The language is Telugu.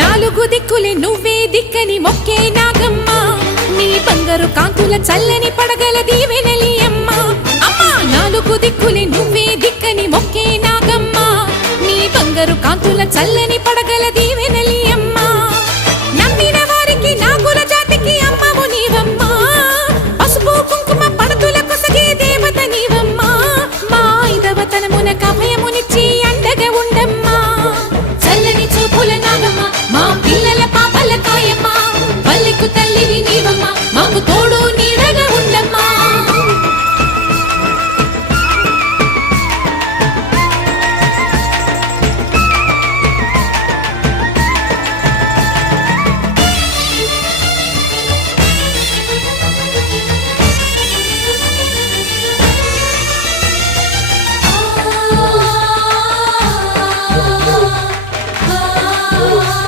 నాలుగు దిక్కులే నువ్వే దిక్కని మొక్కే నాగమ్మ నీ బంగారు కాంతుల చల్లని పడగల దీవెనలి అమ్మ అమ్మా నాలుగు దిక్కులే నువ్వే దిక్కని మొక్కే నాగమ్మ నీ బంగారు కాంతుల చల్లని